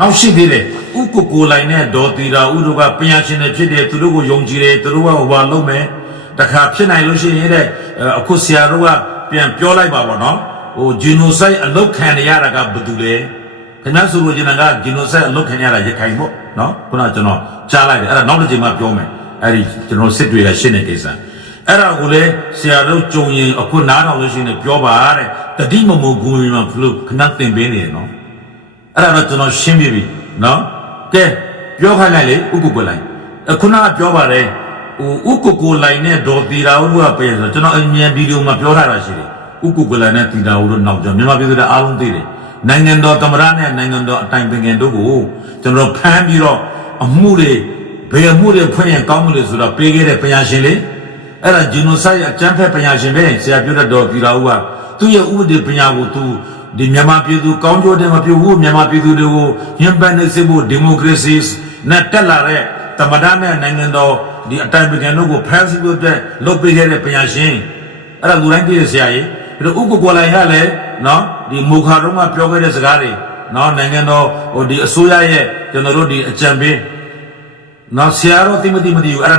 နောက်ရှိသေးတယ်ဥကိုကိုလိုက်နဲ့ဒေါ်တီရာဥတို့ကပညာရှင်တွေဖြစ်တယ်သူတို့ကိုယုံကြည်တယ်သူတို့ကဟိုဘာလုပ်မယ်တခါဖြစ်နိုင်လို့ရှိရင်တဲ့အခုဆရာတို့ကပြန်ပြောလိုက်ပါပေါ့နော်ဟိုဂျီနိုဆိုက်အလုတ်ခံရတာကဘာတူလဲခင်ဗျားဆိုလို့ကျင်ကဂျီနိုဆိုက်အလုတ်ခံရတာရခိုင်ပေါ့နော်ခုနကကျွန်တော်ကြားလိုက်တယ်အဲ့ဒါနောက်တစ်ချိန်မှပြောမယ်အဲ့ဒီကျွန်တော်စစ်တွေကရှင်းတဲ့ကိစ္စအဲ့ဒါကိုလေဆရာတို့ကြုံရင်အခုနားထောင်လို့ရှိရင်ပြောပါတဲ့တတိမမိုဂူရီမှာဖလို့ခဏသင်ပေးနေတယ်နော်အဲ့ဒါတော့ကျွန်တော်ရှင်းပြပြီနော်ကဲပြောခိုင်းလိုက်လေဥကုကိုလိုက်ခုနကပြောပါတယ်ဟိုဥကုကိုလိုက်နဲ့ဒေါ်တီရာဦးကပဲဆိုကျွန်တော်အမြင်ဗီဒီယိုမှာပြောထားတာရှိတယ်ဥကုကိုလိုက်နဲ့တီရာဦးတို့နောက်ကျွန်တော်မြန်မာပြည်သူတွေအားလုံးသိတယ်နိုင်ငံတော်သမ္မတနဲ့နိုင်ငံတော်အတိုင်ပင်ခံတို့ကိုကျွန်တော်ဖမ်းပြီးတော့အမှုတွေဘယ်အမှုတွေဖွင့်ရင်ကောင်းမလို့ဆိုတော့ပေးခဲ့တဲ့ပညာရှင်လေအဲ့ဒါဂျီနိုဆိုက်အကျန်းဖက်ပညာရှင်ပဲဆရာပြောတဲ့ဒေါ်တီရာဦးကသူ့ရဲ့ဥပဒေပညာကိုသူဒီမြန်မာပြည်သူကောင်းကျိုးတဲ့မပြုဘူးမြန်မာပြည်သူတွေကိုညှဉ်းပန်းနေစေဖို့ဒီမိုကရေစီနဲ့တက်လာတဲ့သမ္မတနဲ့နိုင်ငံတော်ဒီအတိုင်ပင်ခံတို့ကိုဖမ်းဆီးဖို့အတွက်လုပ်ပေးခဲ့တဲ့ပညာရှင်အဲ့ဒါလူတိုင်းသိတဲ့ဆရာကြီးဒါဥပကိုလိုက်ရလဲနော်ဒီမူခါတော့မှပြောခဲ့တဲ့စကားတွေနော်နိုင်ငံတော်ဟိုဒီအစိုးရရဲ့ကျွန်တော်တို့ဒီအကြံပေးနော်ဆရာတော်တိမတိဘူးအဲ့ဒါ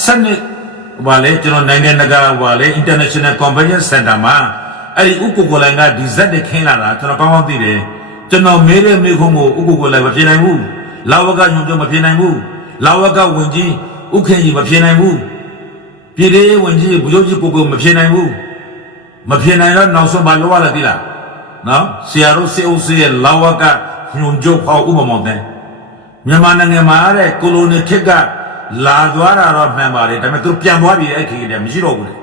2012ဘာလဲကျွန်တော်နိုင်ငံတကာဘာလဲ International Convention Center မှာအဲ့ဒီဥကုကိုလိုင်ကဒီဇက်တွေခင်းလာတာကျွန်တော်ကောင်းကောင်းသိတယ်ကျွန်တော်မေးတဲ့မေးခွန်းကိုဥကုကိုလိုင်မဖြေနိုင်ဘူးလာဝကညွှန်ချုပ်မဖြေနိုင်ဘူးလာဝကဝင်ကြီးဥခင်ကြီးမဖြေနိုင်ဘူးပြည်ထောင်ဝင်ကြီးဘုရားကြီးကိုမဖြေနိုင်ဘူးမဖြေနိုင်တော့နောက်ဆုံးမလိုရလားတိလားနော်ဆရာတို့စေအုပ်စေရဲ့လာဝကညွှန်ချုပ်ဟောဥပမောင်တဲ့မြန်မာနိုင်ငံမှာတဲ့ကိုလိုနီခေတ်ကလာသွားတာတော့မှန်ပါတယ်ဒါပေမဲ့သူပြန်သွားပြီအဲ့ခေတ်ကမရှိတော့ဘူးလေ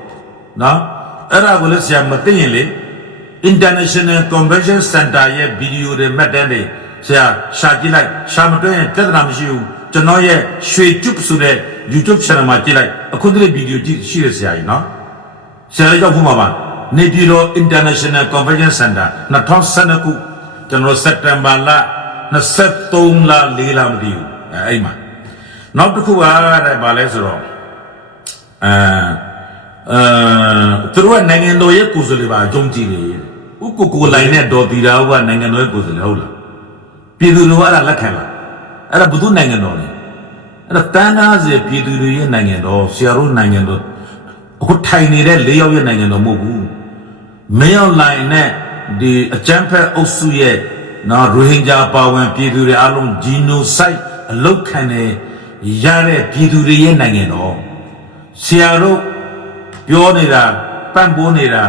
နော်အဲ့ဒါကိုလည်းဆရာမသိရင်လေ International Convention Center ရဲ့ဗီဒီယိုတွေမှတ်တမ်းတွေဆရာရှာကြည့်လိုက်ရှာမတွေ့ရင်ပြဿနာမရှိဘူးကျွန်တော်ရဲ့ရွှေကျုပ်ဆိုတဲ့ YouTube channel မှာကြည့်လိုက်အခုတည်းဗီဒီယိုကြည့်ရှိတယ်ဆရာကြီးနော်ဆရာရောက်ဖို့မှာပါနေပြည်တော် International Convention Center 2012ခုကျွန်တော်စက်တင်ဘာလ23လ4လမသိဘူးအဲ့မှာနောက်တစ်ခုကတဲ့ဗာလဲဆိုတော့သူတို့ကနိုင်ငံတော်ရဲ့ကိုယ်စားလှယ်ပါအကြုံကြည့်နေဥကိုကိုလိုက်နဲ့ဒေါ်တီရာကနိုင်ငံတော်ရဲ့ကိုယ်စားလှယ်ဟုတ်လားပြည်သူတွေကအဲ့ဒါလက်ခံလားအဲ့ဒါဘုသူနိုင်ငံတော်လေအဲ့ဒါတန်းသားစေပြည်သူတွေရဲ့နိုင်ငံတော်ဆရာတို့နိုင်ငံတော်အခုထိုင်နေတဲ့၄ယောက်ရဲ့နိုင်ငံတော်မဟုတ်ဘူးမင်းအောင်လိုင်နဲ့ဒီအကြမ်းဖက်အုပ်စုရဲ့နော်ရိုဟင်ဂျာပါဝင်ပြည်သူတွေအလုံးဂျီနိုဆိုက်အလုတ်ခံနေရတဲ့ပြည်သူတွေရဲ့နိုင်ငံတော်ဆရာတို့ပြောနေတာပန့်ပိုးနေတာ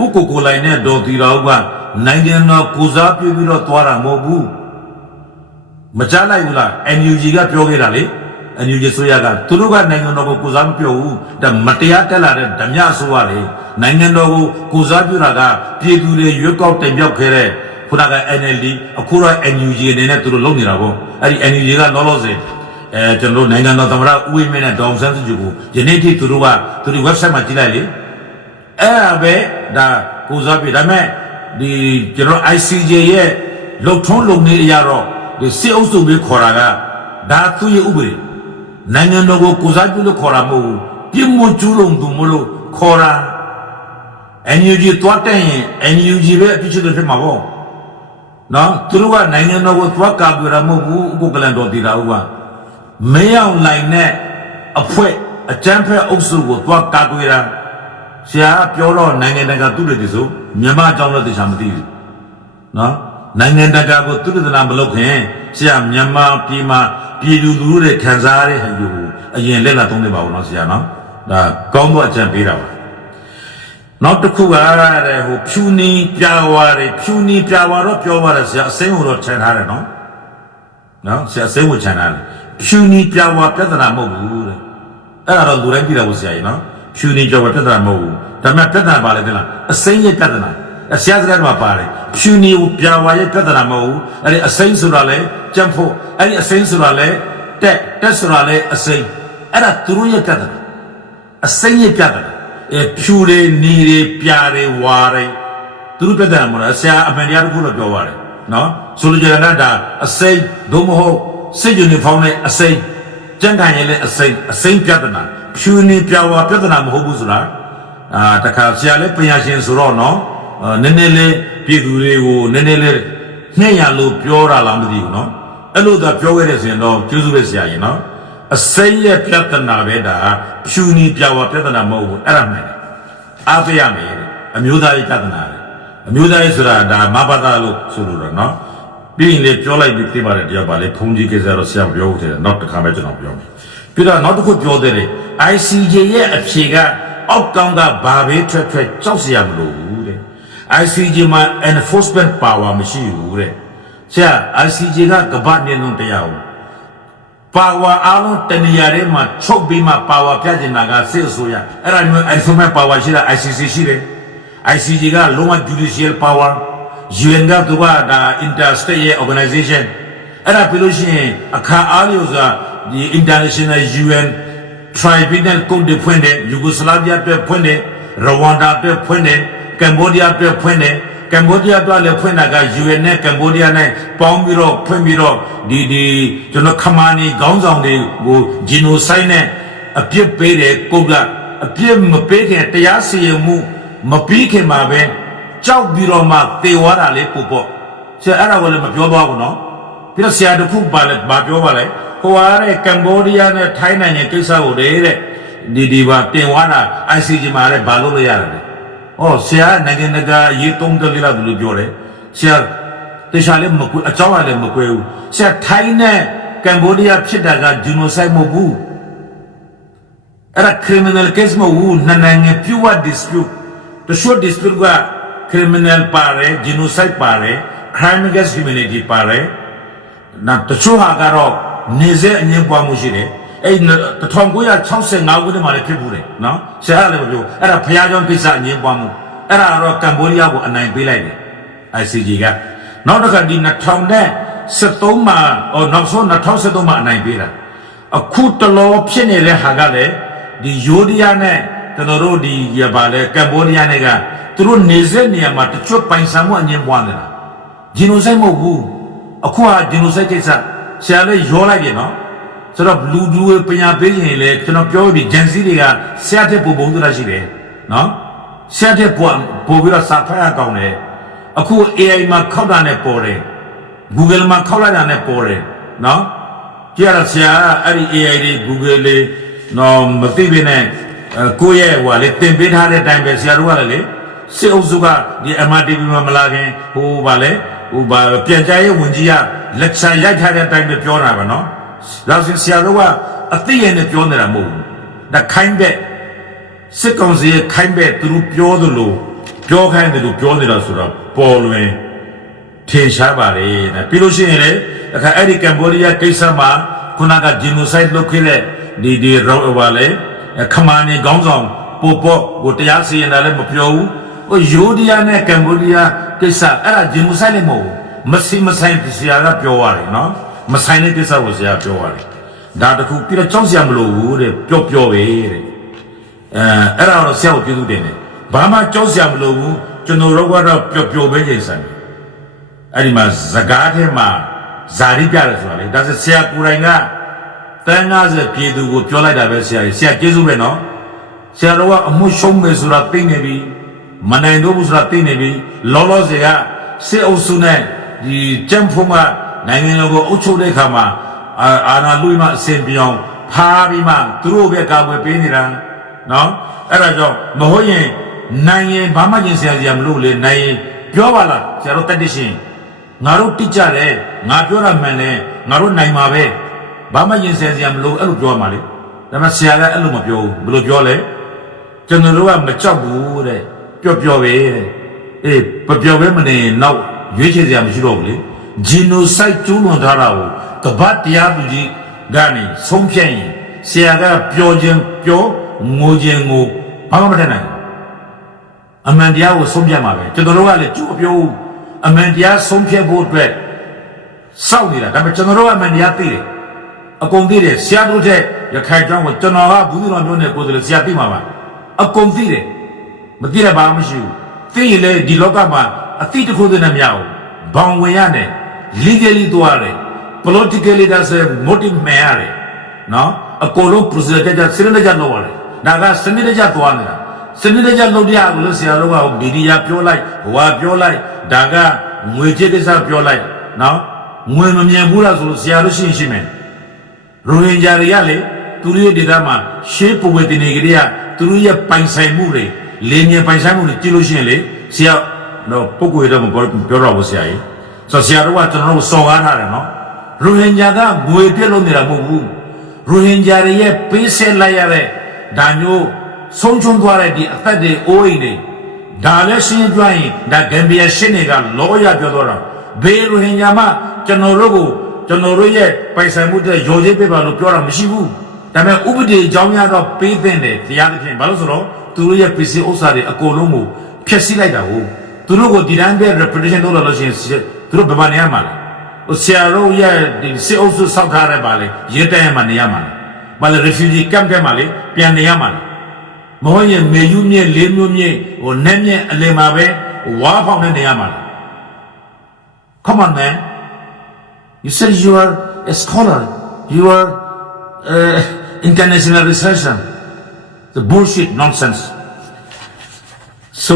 ဥကိုကိုလိုက်နဲ့ဒေါ်တီရာကနိုင်ငံတော်ကိုစားပြုပြီးတော့သွားတာမဟုတ်ဘူးမကြားလိုက်ဘူးလား NUG ကပြောခဲ့တာလေ NUG ဆိုရကသူတို့ကနိုင်ငံတော်ကိုကိုစားမပြောဘူးဒါမတရားတက်လာတဲ့ဓမြဆိုရလေနိုင်ငံတော်ကိုကိုစားပြုတာကပြည်သူတွေရွေးကောက်တင်မြှောက်ခဲ့တဲ့ခုနက NLD အခုတော့ NUG အနေနဲ့သူတို့လုပ်နေတာပေါ့အဲ့ဒီ NUG ကလောလောဆယ်ကျွန်တော်နိုင်ငံတော်သမ္မတဦးဝင်းမြင့်နဲ့ဒေါအောင်ဆန်းစုကြည်ကိုယနေ့ထိသူတို့ကသူတို့ website မှာကြည့်လိုက်လေအဲ့ဒါပဲဒါကိုစားပြဒါမဲ့ဒီကျွန်တော် ICJ ရဲ့လုံထုံးလုံနေအရာတော့ဒီစစ်အုပ်စုတွေခေါ်တာကဒါသူ့ရဲ့ဥပဒေနိုင်ငံတော်ကိုကိုစားပြုလို့ခေါ်တာမဟုတ်ဘူးပြင်းမကျူးလုံသူမလို့ခေါ်တာ NUG တွားတဲ့ရင် NUG ပဲအဖြစ်ဖြစ်မှာပေါ့နော်သူတို့ကနိုင်ငံတော်ကိုတွားကာကွယ်တာမဟုတ်ဘူးဥပကလန်တော်တည်တာဥပမင်းအောင်လိုက်နဲ့အဖွဲ့အကြမ်းဖက်အုပ်စုကိုသွားကာကွယ်တာဆရာပြောတော့နိုင်ငံတကာသူတွေဆိုမြန်မာအကြောင်းလည်းသိချာမသိဘူးနော်နိုင်ငံတကာကိုသူတနာမလုပ်ခင်ဆရာမြန်မာပြည်မှာပြည်သူလူထုတွေခံစားရတဲ့ဟန်ယူအရင်လက်လာသုံးနေပါဦးနော်ဆရာနော်ဒါကောင်းသောအကြံပေးတာပါနောက်တစ်ခုကတဲ့ဟိုဖြူနီပြဝါတွေဖြူနီပြဝါတော့ပြောပါတယ်ဆရာအစိမ်းကိုတော့ခြံထားတယ်နော်ဆရာအစိမ်းကိုခြံထားတယ်ဖြူနီပြဝါပြဿနာမဟုတ်ဘူးတဲ့အဲ့ဒါတော့လူတိုင်းသိတာကိုဆရာကြီးနော်ဖြူနီပြဝါပြဿနာမဟုတ်ဘူးဒါပေမဲ့ပြဿနာပါလေတဲ့လားအစိမ်းရဲ့ပြဿနာဆရာစကားမှာပါတယ်ဖြူနီပြဝါရဲ့ပြဿနာမဟုတ်ဘူးအဲ့ဒီအစိမ်းဆိုတာလေကြံ့ဖို့အဲ့ဒီအစိမ်းဆိုတာလေတက်ဆိုတာလေအစိမ်းအဲ့ဒါသူတို့ရဲ့ပြဿနာအစိမ်းရဲ့ပြဿနာဖြူတွေနီတွေပြာတွေဝါတွေသူတို့ပြဿနာမဟုတ်ဆရာအမှန်တရားတစ်ခုတော့ပြောပါတယ်နော်ဆိုလိုချင်တာဒါအစိမ်းဒုမဟုတ်စစ်ယူနီဖောင်းနဲ့အစိမ်းကြံ့ခံရလဲအစိမ်းပြဿနာဖြူနီပြဝါပြဿနာမဟုတ်ဘူးဆိုတာတခါဆရာလည်းပညာရှင်ဆိုတော့နော်နည်းနည်းလေးပြည်သူတွေကိုနည်းနည်းလေး နှစ်ရလို့ပြောတာလားမသိဘူးနော်အဲ့လိုသာပြောခဲ့တဲ့ဆိုရင်တော့ကျေးဇူးပဲဆရာကြီးနော်အစိမ်းရဲ့ပြဿနာပဲဒါဖြူနီပြဝပြဿနာမဟုတ်ဘူးအဲ့ဒါမှန်တယ်အားပေးရမယ်အမျိုးသားရေးပြဿနာလေအမျိုးသားရေးဆိုတာဒါမဘာသာလို့ဆိုလို့တော့နော်ပြီးရင်လေပြောလိုက်ပြီးသိပါတယ်တရားပါလေဖုန်ကြီးကိစ္စတော့ဆရာပြောဦးတယ်နောက်တစ်ခါပဲကျွန်တော်ပြောမယ်ပြီးတော့နောက်တစ်ခုပြောသေးတယ် ICJ ရဲ့အဖြေကအောက်ကောင်းကဘာပဲထွက်ကြောက်စရာမလိုဘူးတဲ့ ICJ မှာ enforcement power မရှိဘူးတဲ့ဆရာ ICJ ကကမ္ဘာနေလုံးတရားဘူး power အားလုံးတနေရာထဲမှာချုပ်ပြီးမှ power ပြချင်တာကစစ်အစိုးရအဲ့ဒါမျိုး enforcement power ရှိတာ ICC ရှိတယ် ICJ ကလုံးဝ judicial power UN ကသူကဒါ interstate organization အဲ့ဒါပြောလို့ရှိရင်အခါအားလျော်စွာဒီ international UN tribunal ကိုတဖွင့်တယ်ယူဂိုစလာဗီးယားအတွက်ဖွင့်တယ်ရဝမ်ဒါအတွက်ဖွင့်တယ်ကမ်ဘောဒီးယားအတွက်ဖွင့်တယ်ကမ်ဘောဒီးယားအတွက်လည်းဖွင့်တာက UN နဲ့ကမ်ဘောဒီးယားနဲ့ပေါင်းပြီးတော့ဖွင့်ပြီးတော့ဒီကျွန်တော်ခမာနီခေါင်းဆောင်တွေကို genocide နဲ့အပြစ်ပေးတယ်ကိုကအပြစ်မပေးခင်တရားစီရင်မှုမပြီးခင်မှာပဲကြောက်ပြီးတော့မှသေသွားတာလေပို့ပေါ့ဆရာအဲ့ဒါကိုလည်းမပြောသွားဘူးနော်ပြီးတော့ဆရာတခုပါလဲမပြောပါလဲဟိုအားတဲ့ကမ်ဘောဒီးယားနဲ့ထိုင်းနိုင်ငံကိစ္စကိုတဲ့ဒီပါတင်သွားတာ ICJ မှာလည်းဘာလို့လဲရတယ်ဩဆရာနိုင်ငံတကာရေးသုံးတယ်လို့ပြောတယ်ဆရာတခြားလည်းမကွေးအကြောင်းအလည်းမကွေးဘူးဆရာထိုင်းနဲ့ကမ်ဘောဒီးယားဖြစ်တာက genocide မဟုတ်ဘူးအဲ့ဒါ criminal case မဟုတ်ဘူးနိုင်ငံ pure dispute တချို့ dispute က criminal ပါတယ် genocide ပါတယ် crime against humanity ပါတယ်နောက်တချို့ဟာကတော့နေစေအငြင်းပွားမှုရှိတယ်အဲ့1965ခုနှစ်မှာလည်းဖြစ်ဘူးတယ်နော်ဆရာလည်းမပြောအဲ့ဒါဖျားကြောင့်ကိစ္စအငြင်းပွားမှုအဲ့ဒါတော့ကမ်ဘောဒီးယားကိုအနိုင်ပေးလိုက်တယ် ICJ ကနောက်တစ်ခါဒီ2013မှာနောက်ဆုံး2013မှာအနိုင်ပေးတာအခုတလောဖြစ်နေတဲ့ဟာကလည်းဒီယိုဒီယာနဲ့ကျွန်တော်တို့ဒီရပါလေကမ်ဘောဒီးယားနဲ့ကသူတို့နေစေနေရာမှာတချို့ပိုင်ဆိုင်မှုအငြင်းပွားနေတာဂျီနိုဆိုက်မဟုတ်ဘူးအခုဟာဂျီနိုဆိုက်ကိစ္စဆရာလည်းရောလိုက်ပြီနော်ဆိုတော့လူပညာပေးရင်လေကျွန်တော်ပြောပြီးဂျန်စီတွေကဆရာတဲ့ပုံသလားရှိတယ်နော်ဆရာတဲ့ပို့ပြီးတော့စာဖတ်ရကောင်းတယ်အခု AI မှာခောက်တာနဲ့ပေါ်တယ် Google မှာခောက်လိုက်တာနဲ့ပေါ်တယ်နော်ကြည့်ရဆရာအဲ့ဒီ AI တွေ Google တွေနော်မသိဘဲနဲ့ကိုယ့်ရဲ့ဟိုလေတင်ပေးထားတဲ့အတိုင်းပဲဆရာတို့ကလည်းလေစစ်အုပ်စုကဒီ MRTV မှာမလာခင်ဟိုဗာလေဟိုဗာပြန်ကြားရေးဝန်ကြီးကလက်ချာရိုက်ထားတဲ့အတိုင်းပဲပြောတာပါနော်ဒါဆိုဆရာတို့ကအသိရနဲ့ပြောနေတာမဟုတ်ဘူးဒါခိုင်းတဲ့စစ်ကောင်စီရဲ့ခိုင်းတဲ့သူတို့ပြောသလိုပြောခိုင်းတယ်လို့ပြောနေတာဆိုတော့ပေါ်လွင်ထင်ရှားပါလေပြီးလို့ရှိရင်လေအခါအဲ့ဒီကမ်ဘောဒီးယားကိစ္စမှာခုနက genocide လုပ်ခဲ့တဲ့ဒီရောဘာလေခမာနီခေါင်းဆောင်ပို့ပေါ့ကိုတရားစီရင်တာလည်းမပြောဘူးဟိုယိုဒီယာနဲ့ကမ်ဘောဒီးယားကိစ္စအဲ့ဒါ genocide လည်းမဟုတ်ဘူးမဆိုင်ဆရာကပြောရတယ်နော်မဆိုင်တဲ့ကိစ္စကိုဆရာပြောရတယ်ဒါတခုပြီးတော့ကြောက်စရာမလိုဘူးတဲ့ပြောပဲတဲ့အဲ့ဒါတော့ဆရာကိုပြုစုတယ်နဲ့ဘာမှကြောက်စရာမလိုဘူးကျွန်တော်တို့ကတော့ပြောပဲနေဆိုင်တယ်အဲ့ဒီမှာဇကားထဲမှာဇာတိပြတယ်ဆိုတာလေဒါဆိုဆရာကိုယ်တိုင်ကတန်း90ပြည်သူကိုပြောလိုက်တာပဲဆရာကျေးဇူးပဲနော်ဆရာတော်ကအမှုရှုံးမယ်ဆိုတာသိနေပြီမနိုင်တော့ဘူးဆိုတာသိနေပြီလောလောဆယ်ကစစ်အုပ်စုနဲ့ဒီကျန်းဖုံးကနိုင်ငံတော်ကိုအုပ်ချုပ်တဲ့အခါမှာအာဏာလွှဲမှအစဉ်ပြောင်းဖားပြီးမှသူတို့ပဲကာကွယ်ပေးနေတာနော်အဲ့ဒါကြောင့်မဟုတ်ရင်နိုင်ရင်ဘာမှကျင်ဆရာမလို့လေနိုင်ရင်ပြောပါလားဆရာတို့တက်တရှင်ငါတို့တိကျတယ်ငါပြောတာမှန်တယ်ငါတို့နိုင်မှာပဲဘာမှရင်ဆယ်စရာမလိုအဲ့လိုပြောမှာလေဒါပေမဲ့ဆရာကအဲ့လိုမပြောဘူးဘယ်လိုပြောလဲကျွန်တော်တို့ကမကြောက်ဘူးတဲ့ပြောပဲတဲ့အေးပြောပဲမနေနောက်ရွေးချယ်စရာမရှိတော့ဘူးလေဂျီနိုဆိုက်ကျူးလွန်ထားတာကိုကမ္ဘာတရားသူကြီးကနေဆုံးဖြတ်ရင်ဆရာကပြောခြင်းပြောငိုခြင်းငိုဘာမှမတတ်နိုင်အမှန်တရားကိုဆုံးဖြတ်မှာပဲကျွန်တော်တို့ကလည်းကြိုးပြောအမှန်တရားဆုံးဖြတ်ဖို့အတွက်စောင့်နေတာဒါပေမဲ့ကျွန်တော်တို့ကအမှန်တရားသိတယ်အကုန်သိတယ်ဆရာတို့တဲ့ရခိုင်ကျောင်းကိုကျွန်တော်ကဘူးသီးတော်မျိုးနဲ့ကိုယ်တည်းဆရာသိမှာပါအကုန်သိတယ်မသိတဲ့ဘာမှမရှိဘူးသိရင်လေဒီလောကမှာအသိတစ်ခုတည်းနဲ့မရဘူးဘောင်ဝင်ရတယ် legally သွားတယ် politically ဒါဆို motive မှန်ရတယ်နော်အကုန်လုံး procedure ကြစနစ်ကြလောက်ရတယ်ဒါကစနစ်ကြသွားနေတာစနစ်ကြလောက်ရဘူးလို့ဆရာတို့ကမီဒီယာပြောလိုက်ဟိုကပြောလိုက်ဒါက ငွေကြေးကိစ္စပြောလိုက်နော်ငွေမမြင်ဘူးလားဆိုလို့ဆရာတို့ရှင်းရှင်းမယ်ရိုဟင်ဂျာတွေကလေသူတို့ရဲ့ဒေသမှာရှေးပဝေတင်နေကြတဲ့သူတို့ရဲ့ပိုင်ဆိုင်မှုတွေလေမြင်ပိုင်ဆိုင်မှုတွေကြည့်လို့ရှိရင်လေဆရာတော့ပုဂ္ဂိုလ်တွေတော့မပြောတော့ဘူးဆရာကြီးဆိုဆရာတို့ကကျွန်တော်တို့စော်ကားထားတယ်နော်ရိုဟင်ဂျာကငွေပြည့်လို့နေတာမဟုတ်ဘူးရိုဟင်ဂျာတွေရဲ့ပေးဆက်လိုက်ရတဲ့ဒါမျိုးဆုံးချုံသွားတဲ့ဒီအသက်တွေအိုးအိမ်တွေဒါလည်းရှင်းပြရင်ဒါဂမ်ဘီယာရှင်းတွေကလောရပြောတော့တာဘေးရိုဟင်ဂျာမှကျွန်တော်တို့ရဲ့ပိုင်ဆိုင်မှုတွေရောသေးပေးပါလို့ပြောတာမရှိဘူးဒါပေမဲ့ဥပဒေအကြောင်းများတော့ပေးတဲ့တယ်တရားသဖြင့်ဘာလို့ဆိုတော့သူတို့ရဲ့ပစ္စည်းဥစ္စာတွေအကုန်လုံးကိုဖျက်ဆီးလိုက်တာဟုတ်သူတို့ကိုဒီတိုင်းပဲ reputation လုပ်လို့ရှိရင်သူတို့ဘယ်မှာနေရမှာလဲဆရာတို့ရဲ့ဒီစစ်အုပ်စုစောက်ထားတဲ့ပါလေရဲတိုင်မှာနေရမှာလားဘာလဲ refugee camp ထဲမှာလေပြန်နေရမှာလားမဟုတ်ရင်မေယူမြင့်လေးမျိုးမြင့်ဟိုနဲ့မြင့်အလင်မှာပဲဝါဖောင်းနဲ့နေရမှာလား Come on man you said you are a scholar you are international researcher the bullshit nonsense so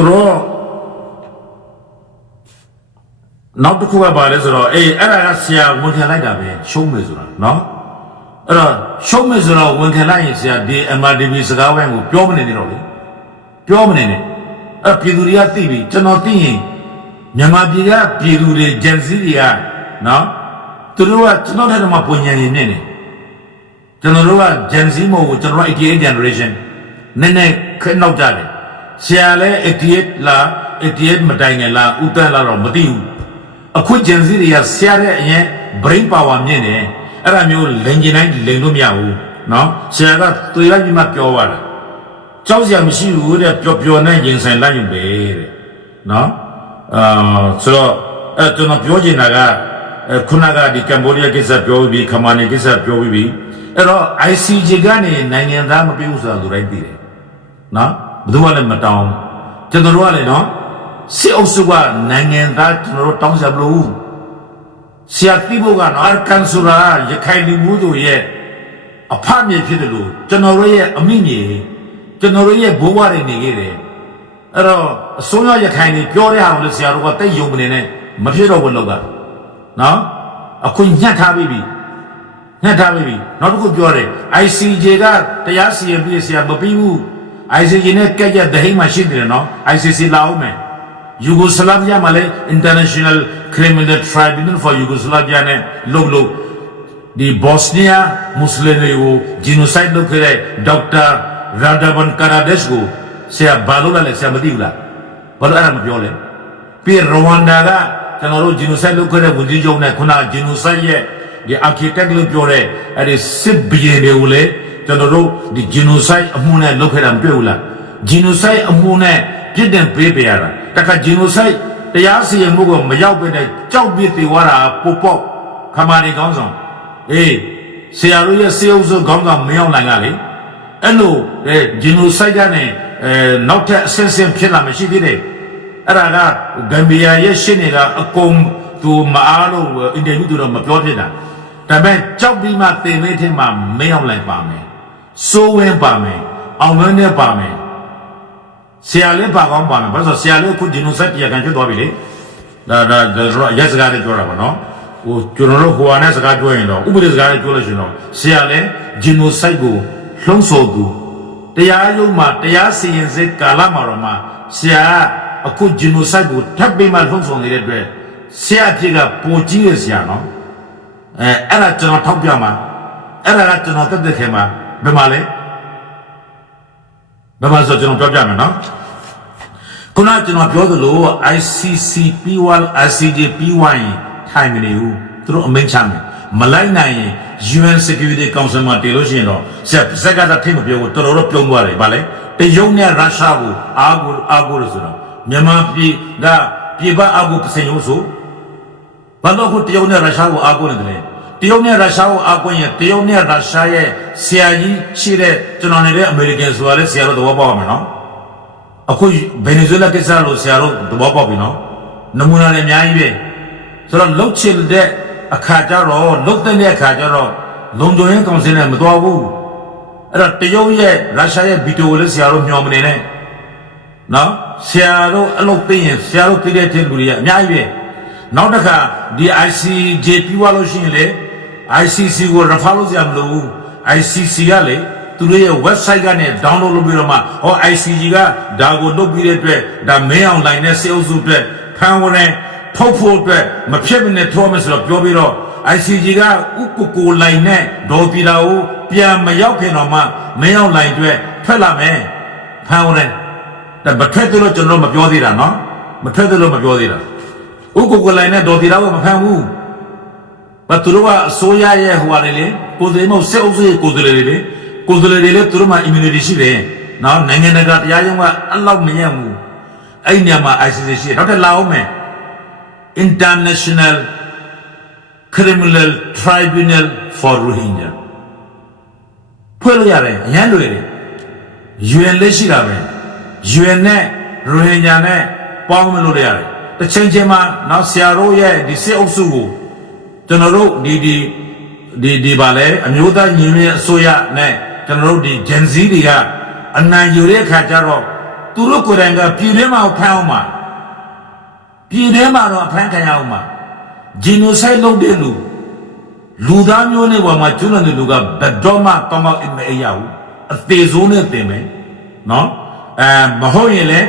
နောက်တစ်ခုကပါလဲဆိုတော့အဲ့ဒါကဆရာဝန်ခံလိုက်တာပဲရှုံးမယ်ဆိုတာနော်အဲ့တော့ရှုံးမယ်ဆိုတော့ဝန်ခံလိုက်ရင်ဆရာဒီ MRDB စကားဝိုင်းကိုပြောမနေနဲ့တော့လေပြောမနေနဲ့အဲ့ပြည်သူတွေကသိပြီကျွန်တော်သိရင်မြန်မာပြည်ကပြည်သူတွေဂျန်စီတွေကနော်သူတို့ကကျွန်တော်တဲ့မှာပုံညာရင်နေတယ်ကျွန်တော်တို့ကဂျန်စီမဟုတ်ဘူးကျွန်တော်88 generation နည်းနည်းခက်နောက်ကြတယ်ဆရာလည်း88လား88မတိုင်ငယ်လားဥတန်းလားတော့မသိဘူးအခုဂျန်စီတွေကဆရာတဲ့အရင် brain power မြင့်တယ်အဲ့ဒါမျိုးလိန်ကျင်တိုင်းလိန်လို့မရဘူးနော်ဆရာကတွေ့လိုက်ပြီးမှပြောသွားတယ်ကြောက်စရာမရှိဘူးတဲ့ပျော်နဲ့ရင်ဆိုင်လိုက်ရင်ပဲတဲ့နော်ဆိုတော့ကျွန်တော်ပြောချင်တာကခုနကဒီကမ်ဘောဒီးယားကိစ္စပြောပြီးခမာနီကိစ္စပြောပြီးအဲ့တော့ ICJ ကနေနိုင်ငံသားမပြုတ်ဆိုတာသူတိုင်းသိတယ်နော်ဘယ်သူမှလည်းမတောင်းကျွန်တော်တို့ကလည်းနော်စစ်အုပ်စုကနိုင်ငံသားကျွန်တော်တို့တောင်းကြမလို့ဆရာတိဘုကနော်အကန်ဆူရာရခိုင်လူမျိုးတို့ရဲ့အဖမြေဖြစ်တယ်လို့ကျွန်တော်တို့ရဲ့အမိမြေကျွန်တော်တို့ရဲ့ဘိုးဘွားတွေနေခဲ့တယ်အဲ့တော့အစိုးရရခိုင်တွေပြောတဲ့ဟာကိုလည်းဆရာတို့ကတိတ်ယုံမနေနဲ့မဖြစ်တော့ဘူးလို့ကနော်အခုညှက်ထားပြီနောက်တစ်ခုပြောတယ် ICJ ကတရားစီရင်ပြီးဆရာမပြီးဘူး ICJ နဲ့ကက်ရတဲ့ဟိမှရှိတယ်နော် ICC လာအောင်မယ်ယူဂိုစလာဗီးယားမှာလည်း International Criminal Tribunal for Yugoslavia နဲ့လို့ဒီဘော့စနီးယားမွတ်စလင်တွေကို genocide လုပ်ခဲ့တဲ့ဒေါက်တာရာဒါဗန်ကာရာဒက်စ်ကိုဆရာဘာလို့လဲဆရာမသိဘူးလားဘာလို့အဲ့ဒါမပြောလဲပြီးရဝမ်ဒါကကျွန်တော်တို့ genocide လုပ်ခဲ့တဲ့ဝန်ကြီးချုပ်နဲ့ခုန genocide ရဲ့ဒီ architect လို့ပြောတဲ့အဲ့ဒီစစ်ဘီယင်တွေကိုလေကျွန်တော်တို့ဒီ genocide အမှုနဲ့လုပ်ခဲ့တာမတွေ့ဘူးလား genocide အမှုနဲ့ပြစ်ဒဏ်ပေးပေးရတာတခါ genocide တရားစီရင်မှုကိုမရောက်ပဲနဲ့ကြောက်ပြစ်တွေဝါတာပို့ပေါ့ခမာနေကောင်းဆောင်ဆရာတို့ရဲ့စေအုပ်စုခေါင်းဆောင်မရောက်နိုင်ကလေအဲ့လိုgenocide ကနေနောက်ထပ်အဆင့်ဆင့်ဖြစ်လာမရှိသေးတယ်အဲ့ဒါကဂမ်ဘီယာရဲ့ရှင်းနေကအကုန်သူမအားလို့အင်တာဗျူးသူတော့မပြောဖြစ်တာဒါပေမဲ့ကြောက်ပြီးမှတင်မေးထင်းမှမရောက်လိုက်ပါမယ်စိုးဝင်းပါမယ်အောင်မင်းနဲ့ပါမယ်ဆရာလေးပါကောင်းပါမယ်ဘာလို့ဆရာလေးအခုgenocideတရားခံဖြစ်သွားပြီလေဒါရက်စကားတွေပြောတာပါနော်ဟိုကျွန်တော်တို့ဟိုဟာနဲ့စကားပြောရင်တော့ဥပဒေစကားတွေပြောလို့ရှိရင်တော့ဆရာလည်း genocide ကိုလှုံ့ဆော်သူတရားရုံးမှာတရားစီရင်စစ်ကာလမှာတော့မှဆရာအခု genocide ကိုထပ်ပြီးမှလှုံ့ဆော်နေတဲ့အတွက်ဆရာအဖြစ်ကပိုကြီးရဆရာနော်အဲ့ဒါကျွန်တော်ထောက်ပြမှာအဲ့ဒါကကျွန်တော်တက်တဲ့ခင်မှာဘယ်မှာလဲဘယ်မှာဆိုကျွန်တော်ပြောပြမယ်နော်ခုနကျွန်တော်ပြောသလို ICC ပြီးွား ICJ ပြီးွားရင်ထိုင်မနေဘူးသူတို့အမိန့်ချမယ်မလိုက်နိုင်ရင် UN Security Council မှာတည်လို့ရှိရင်တော့စက်ကတာထိမပြောဘူးတော်တော်ပြုံးသွားတယ်ဗါလဲတရုတ်နဲ့ရုရှားကိုအားကိုလို့ဆိုတော့မြန်မာပြည်ကပြည်ပအားကိုပစင်ရုံးဆိုဘာလို့ခုတရုတ်နဲ့ရုရှားကိုအားကိုနေတယ်တရုတ်နဲ့ရုရှားကိုအားကိုရင်တရုတ်နဲ့ရုရှားရဲ့ဆရာကြီးရှိတဲ့ကျွန်တော်နေတဲ့အမေရိကန်ဆိုတာလည်းဆရာတို့သဘောပေါက်ရမယ်နော်အခုဗင်နီဇွဲလားကိစ္စလို့ဆရာတို့သဘောပေါက်ပြီနော်နမူနာလည်းအများကြီးပဲဆိုတော့လှုပ်ချင်တဲ့အခါကျတော့လှုပ်တဲ့အခါကျတော့လုံခြုံရေးကောင်စီနဲ့မတော်ဘူးအဲ့တော့တရုတ်ရဲ့ရုရှားရဲ့ဗီတိုကိုလည်းဆရာတို့ညှော်မနေနဲ့နော်ဆရာတို့အလုပ်သိရင်ဆရာတို့သိတဲ့လူတွေကအများကြီးပဲ နောက်တစ်ခါဒီ ICJ ပြီးသွားလို့ရှိရင်လေ ICC ကို refer လုပ်ကြမလို့ ICC ကလေသူတို့ရဲ့ website ကနေ download လုပ်ပြီးတော့မှဟော ICC ကဒါကိုလုပ်ပြီးတဲ့အတွက်ဒါမင်းအောင်လိုင်းနဲ့စေအုပ်စုအတွက်ဖန်ဝရန်ထုတ်ဖို့အတွက်မဖြစ်မနဲ့ထောမယ်ဆိုတော့ပြောပြီးတော့ ICC ကဥကိုလိုင်းနဲ့ဒေါ်ပြည်တာကိုပြန်မရောက်ခင်တော့မှမင်းအောင်လိုင်းအတွက်ထွက်လာမယ်ဖန်ဝရန်ဒါမထွက်တယ်လို့ကျွန်တော်မပြောသေးတာနော်မထွက်တယ်လို့မပြောသေးတာဥကိုလိုင်းနဲ့ဒေါ်ပြည်တာကိုမဖန်ဘူးဘာသူတို့ကအစိုးရရဲ့ဟိုဟာလေကိုယ်စည်းမဟုတ်စေအုပ်စုရဲ့ကိုယ်စည်းလေကိုယ်စည်းလေသူတို့မှာ immunity ရှိတယ်နော်နိုင်ငံတကာတရားရုံးကအလောက်မရဘူးအဲ့ညမှာ ICC ရှိတယ်နောက်ထပ်လာအောင်မယ် International Criminal Tribunal for Rohingya ဖွဲ့လို့ရတယ်အရင်လွယ်တယ် UN လက်ရှိတာပဲ UN နဲ့ Rohingya နဲ့ပေါင်းမလို့ရတယ်တစ်ချိန်ချင်းမှာနောက်ဆရာတို့ရဲ့ဒီစစ်အုပ်စုကိုကျွန်တော်တို့ဒီပါလေအမျိုးသားညီညွတ်ရေးအစိုးရနဲ့ကျွန်တော်တို့ဒီ Gen Z တွေကအနိုင်ယူတဲ့အခါကျတော့သူတို့ကိုယ်တိုင်ကပြည်ထဲမှာဖမ်းအောင်မှာပြည်ထဲမှာတော့ဖမ်းခံရအောင်မှာ genocide လုပ်တဲ့လူသားမျိုးနဲ့ပေါ်မှာကျွလွန်တဲ့လူကဘယ်တော့မှတောင်းမအမေရဘူးအသေးဆုံးနဲ့တင်မယ်နော်မဟုတ်ရင်လည်း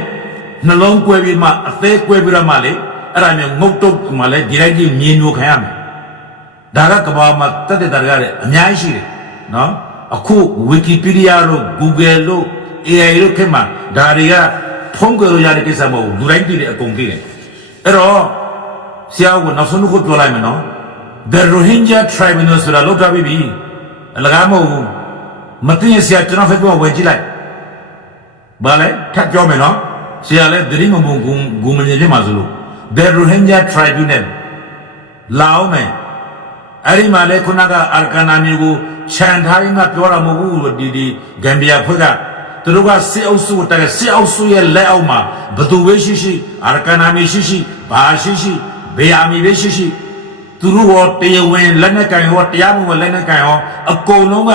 နှလုံးကွဲပြီးမှအသေးကွဲပြီးတော့မှလေအဲ့ဒါမျိုးငုတ်တုတ်မှလည်းဒီလိုက်ကြီးမြင်ညိုခံရမယ်ဒါကကဘာမှာတက်တဲ့တရားတွေအများကြီးရှိတယ်နော်အခု Wikipedia တို့ Google တို့ AI တို့ခင်မှာဒါတွေကဖုံးကြလို့ရတဲ့ကိစ္စမဟုတ်ဘူးလူတိုင်းသိတယ်အကုန်သိတယ်အဲ့တော့ဆရာကနောက်ဆုံးတစ်ခုပြောလိုက်မယ်နော် The Rohingya Tribunal ဆိုတာလောက်ထားပြီအလကားမဟုတ်ဘူးမသိရင်ဆရာကျွန်တော် Facebook ဝင်ကြည့်လိုက်ဘာလဲထပ်ပြောမယ်နော်ဆရာလည်းသတိမမုံဂုံမငြိမ်ဖြစ်မှာဆိုလို့ The Rohingya Tribunal လာအောင်မယ်အဲ့ဒီမှာလေခုနကအာကာနာမျိုးကိုခြံထားပြီးမှပြောတာမဟုတ်ဘူးဒီဂမ်ဘီယာဖွဲ့ကသူတို့ကစစ်အုပ်စုတက်စစ်အုပ်စုရဲ့လက်အောက်မှာဘသူပဲရှိအာကာနာမျိုးရှိဘာရှိဘေးအာမီပဲရှိသူတို့ရောတရားဝင်လက်နက်ကန်ရောတရားမဝင်လက်နက်ကန်ရောအကုန်လုံးက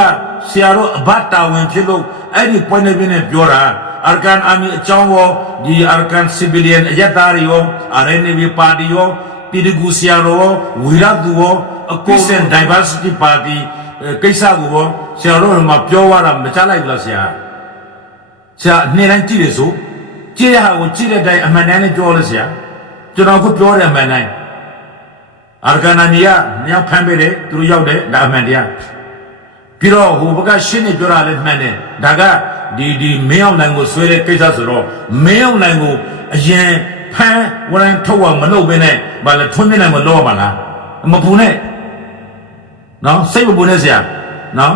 ဆရာတို့အဘတ်တာဝန်ဖြစ်လို့အဲ့ဒီpoint of view နဲ့ပြောတာအာကန်အာမီအကြောင်းရောဒီအာကန် civilian အရက်သားတွေရော RNB ပါတီရောပြည်သူ့ဆရာတော်ဝီရသူရောအကုန်လုံး diversity party ကိစ္စကိုရောဆရာတို့ကပြောရတာမချလိုက်ဘူးလားဆရာနေ့တိုင်းကြည့်တယ်ဆိုကြည့်ရဟာကိုကြည့်တဲ့အတိုင်းအမှန်တမ်းနဲ့ပြောလို့ဆရာကျွန်တော်ကပြောတယ်အမှန်တိုင်းအာဂနာနီကမြောက်ဖမ်းပေးတယ်သူတို့ရောက်တယ်ဒါအမှန်တရားပြီးတော့ဟိုဘကရှင်းနေပြောတာလည်းမှန်တယ်ဒါကဒီမင်းအောင်နိုင်ကိုဆွဲတဲ့ကိစ္စဆိုတော့မင်းအောင်နိုင်ကိုအရင်ဖမ်းဝရန်ထုတ်အောင်မလုပ်ဘဲနဲ့ဘာလဲထွန်းနေနိုင်မလို့ပါလားမပူနဲ့နော်စိတ်မပူနဲ့ဆရာနော်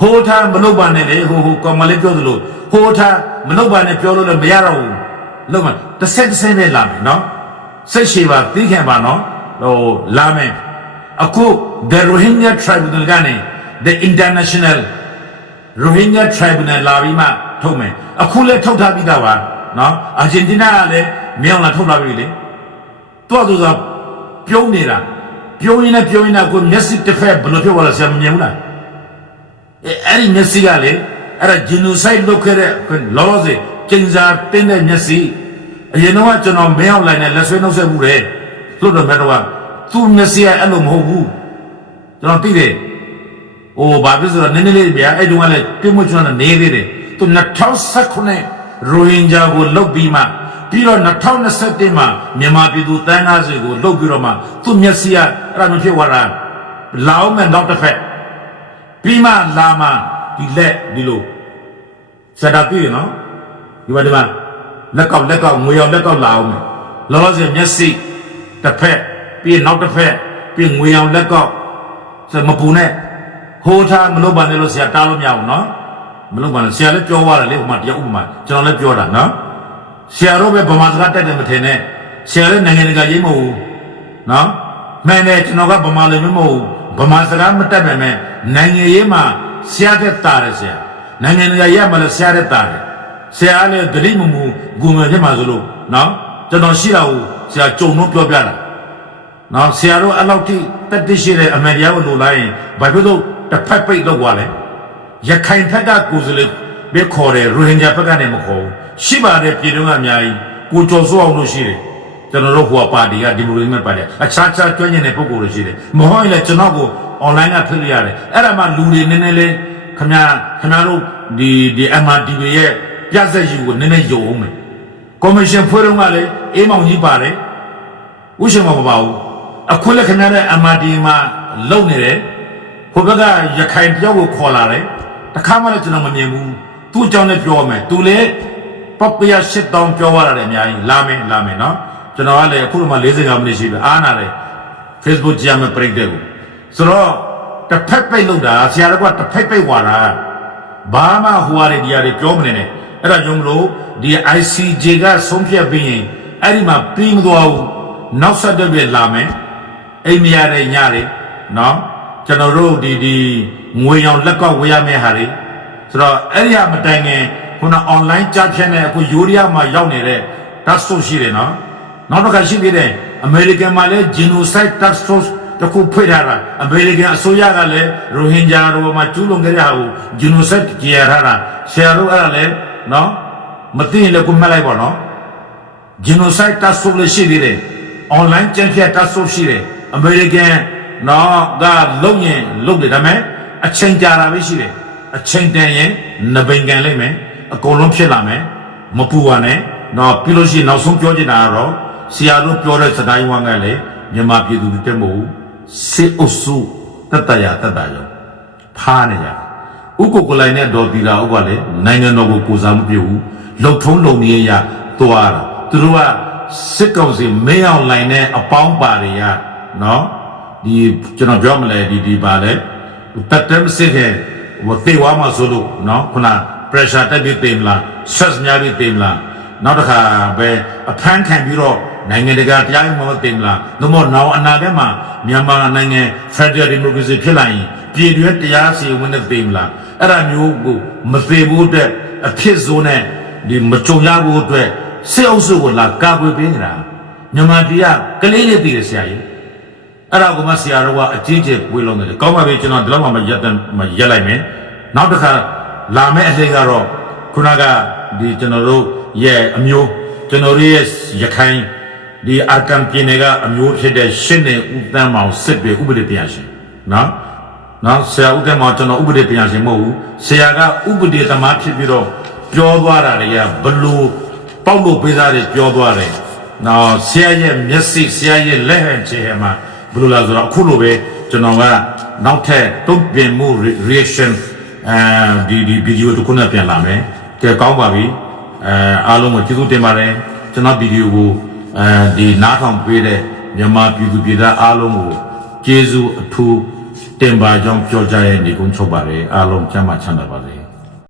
ဟိုထားမလုပ်ပါနဲ့လေဟိုကောင်မလေးပြောသလိုဟိုထားမလုပ်ပါနဲ့ပြောလို့လည်းမရတော့ဘူးလုံးမတစ်ဆက်ပဲလာမယ်နော်စိတ်ရှိပါသိခင်ပါနော်ဟိုလာမယ်အခု the Rohingya Tribunal ကနေ the International Rohingya Tribunal လာပြီးမှထုတ်မယ်အခုလည်းထုတ်ထားပြီးသားပါနော်အာဂျင်တီးနားကလည်းမြောင်လာထုတ်လာပြီလေတော့သူကပြုံးနေတာပြုံးရင်းနဲ့ကိုမျက်စိတစ်ဖက်ဘယ်လိုပြောရလဲဆရာမမြင်ဘူးလားအဲ့ဒီမျက်စိကလေအဲ့ဒါ genocide လုပ်ခဲ့တဲ့လောလောဆယ်ကျင်းစာတင်းတဲ့မျက်စိအရင်တော့ကျွန်တော်မင်းအောင်လိုက်နဲ့လက်ဆွဲနှုတ်ဆက်မှုတယ်လို့တော့မတော့သူ့မျက်စိကအဲ့လိုမဟုတ်ဘူးကျွန်တော်သိတယ်ဟိုဘာဖြစ်ဆိုတော့နည်းနည်းလေးဗျာအဲ့တုန်းကလည်းပြင်းမကျွမ်းနေသေးတယ်သူ2019ရိုဟင်ဂျာကိုလုတ်ပြီးမှပြီးတော့2021မှာမြန်မာပြည်သူတန်း90ကိုလုတ်ပြီးတော့မှသူ့မျက်စိကအဲ့ဒါမဖြစ်သွားတာလာအောင်မဲ့နောက်တစ်ဖက်ပြီးမှလာမှဒီလက်ဒီလိုစတာပြည့်နော်ဒီမှာလက်ကောက်ငွေရောက်လက်ကောက်လာအောင်မယ်လောလောဆယ်မျက်စိတစ်ဖက်ပြီးနောက်တစ်ဖက်ပြီးငွေအောင်လက်ကောက်မပူနဲ့ဟိုထားမလုပ်ပါနဲ့လို့ဆရာတားလို့မရဘူးနော်မလုပ်ပါနဲ့ဆရာလည်းပြောသွားတယ်လေဟိုမှာတရားဥပမာကျွန်တော်လည်းပြောတာနော်ဆရာတို့ပဲဗမာစကားတက်တယ်မထင်နဲ့ဆရာလည်းနိုင်ငံတကာရေးမဟုတ်ဘူးနော်မှန်တယ်ကျွန်တော်ကဗမာလည်းမဟုတ်ဘူးဗမာစကားမတက်ပဲနဲ့နိုင်ငံရေးမှာဆရာတက်တာတယ်ဆရာနိုင်ငံတကာရေးမှာလည်းဆရာတက်တာတယ်ဆရာလည်းဂရိမမူဂုံငယ်ဖြစ်မှာဆိုလို့နော်ကျွန်တော်ရှိတာကိုဆရာကြုံတော့ပြောပြတာနော်ဆရာတို့အဲ့လောက်ထိတက်တရှိတဲ့အမေရိကန်ကိုလိုလိုက်ရင်ဘာဖြစ်လို့တစ်ဖက်ပိတ်လောက်သွားလဲရခိုင်ဖက်ကကိုယ်စလေပဲခေါ်တယ်ရိုဟင်ဂျာဖက်ကနေမခေါ်ဘူးရှိပါတယ်ပြည်တွင်းကအများကြီးကိုကျော်စိုးအောင်လို့ရှိတယ် ကျွန်တော်တို့ဟိုပါတီကဒီမိုကရေစီပါတီအခြားကျွမ်းကျင်တဲ့ပုဂ္ဂိုလ်တွေရှိတယ်မဟုတ်ရင်လည်းကျွန်တော်ကို online ကဖိလို့ရတယ်အဲ့ဒါမှလူတွေနည်းနည်းလေးခင်ဗျားတို့ဒီ MRTV ရဲ့ပြဿနာကိုနည်းနည်းယုံအောင်မယ်ကော်မရှင်ဖွဲ့တော့ကလည်းအေးမောင်ကြီးပါတယ်ဥရှင်မပါဘူးအခုလည်းခင်ဗျားတဲ့ MRTV မှာလုံနေတယ်ဟိုဘက်ကရခိုင်ပြောက်ကိုခေါ်လာတယ်တခါမှလည်းကျွန်တော်မမြင်ဘူးသူ့အကြောင်းလည်းပြောမယ်သူလည်းပပရ8000ပြောသွားတယ်အများကြီးလာမယ်နော်ကျွန်တော်ကလည်းအခုမှ45မိနစ်ရှိပြီအားနာတယ် Facebook ကြည့်ရမယ်ပြိတ္တကိုဆိုတော့တစ်ဖက်ပိတ်လို့တာဆရာတော်ကတစ်ဖက်ပိတ်ဝါတာဘာမှဟိုဟာတွေဒီဟာတွေပြောမနေနဲ့အဲ့ဒါကြောင့်မလို့ဒီ ICJ ကဆုံးဖြတ်ပြီးရင်အဲ့ဒီမှာပြီးမသွားဘူးနောက်ဆက်တွဲပြလာမယ်အိမ်မရတဲ့ညတွေနော်ကျွန်တော်တို့ဒီငွေရောင်လက်ကောက်ဝေးရမယ့်ဟာတွေဆိုတော့အဲ့ဒီဟာမတိုင်ခင်ခုန online ကြားဖြတ်နေအခုယူရီးယားမှာရောက်နေတဲ့ task force ရှိတယ်နော်နောက်တစ်ခါရှိသေးတယ်အမေရိကန်မှာလည်း genocide task force တခုဖွဲ့ထားတာအမေရိကန်အစိုးရကလည်းရိုဟင်ဂျာတို့မှာကျူးလွန်ခဲ့တဲ့ဟာကို genocide ကြေရထားတာဆရာတို့အဲ့ဒါလည်းနော်မသိရင်လည်းကိုမှတ်လိုက်ပါနော် genocide task force လည်းရှိသေးတယ် online ကြံဖြတ် task force ရှိတယ်အမေရိကန်နော်ကလုံရင်လုံတယ်ဒါပေမဲ့အချိန်ကြာတာပဲရှိတယ်အချိန်တန်ရင်နဘိန်ကန်လိုက်မယ်အကုန်လုံးဖြစ်လာမယ်မပူပါနဲ့နော်ပြီးလို့ရှိရင်နောက်ဆုံးပြောချင်တာကတော့ဆရာတို့ပြောတဲ့စကားဝမ်းကလည်းမြန်မာပြည်သူတွေတက်မို့စစ်အုပ်စုတတရာရောဖားနေကြဥက္ကိုလိုင်းနဲ့ဒေါ်တီလာဥက္ကလည်းနိုင်ငံတော်ကိုကိုစားမပြုဘူးလှုပ်ထုံးလုံနေရသွားတာသူတို့ကစစ်ကောင်စီမင်းအောင်လိုင်းနဲ့အပေါင်းပါတွေရနော်ဒီကျွန်တော်ပြောမလဲဒီပါလေတက်တယ်စစ်ခဲ့ဟိုတေဝါမှာဆိုလို့နော်ခုန pressure တက်ပြီးတင်မလား stress များပြီးတင်မလားနောက်တစ်ခါပဲအဖမ်းခံပြီးတော့နိုင်ငံတကာတရားရုံးမှာတင်မလားသို့မဟုတ်နောက်အနာဂတ်မှာမြန်မာနိုင်ငံ Federal Democracy ဖြစ်လာရင်ပြည်တွင်းတရားစီရင်တဲ့တင်မလားအဲ့ဒါမျိုးကိုမသေးဘူးတဲ့အဖြစ်စိုးနဲ့ဒီမကြုံရဘူးအတွက်စစ်အုပ်စုကိုလာကာကွယ်ပေးနေတာမြန်မာပြည်ကကလေးလေးတည်တယ်ဆရာကြီးအဲ့ဒါကမှဆရာတော်ကအကြီးကျယ်ဝေလုံးတယ်ကောင်းပါပြီကျွန်တော်ဒီလောက်မှရက်လိုက်မယ်နောက်တစ်ခါလာမယ့်အချိန်ကတော့ခုနကဒီကျွန်တော်တို့ရဲ့အမျိုးကျွန်တော်ရဲ့ရခိုင်ဒီအာကံပြည်နယ်ကအမျိုးဖြစ်တဲ့ရှင်းနေဦးတန်းမောင်စစ်တွေဥပဒေတရားရှင်နော်ဆရာဦးတန်းမောင်ကျွန်တော်ဥပဒေတရားရှင်မဟုတ်ဘူးဆရာကဥပဒေသမားဖြစ်ပြီးတော့ပြောသွားတာတွေကဘလို့ပေါက်လို့ပေးစားတယ်ပြောသွားတယ်နော်ဆရာရဲ့မျက်စိဆရာရဲ့လက်ဟန်ချေဟမှာဘလို့လာဆိုတော့အခုလိုပဲကျွန်တော်ကနောက်ထပ်တုံ့ပြန်မှု reaction ဒီဗီဒီယိုတစ်ခုနဲ့ပြန်လာမယ်ကဲကောင်းပါပြီအားလုံးကိုကျေးဇူးတင်ပါတယ်ကျွန်တော်ဗီဒီယိုကိုဒီနားထောင်ပေးတဲ့မြန်မာပြည်သူပြည်သားအားလုံးကိုကျေးဇူးအထူးတင်ပါကြောင်းပြောကြရဲ့ညီကုန်းချုပ်ပါတယ်အားလုံးကျမ်းမာချမ်းသာပါစေ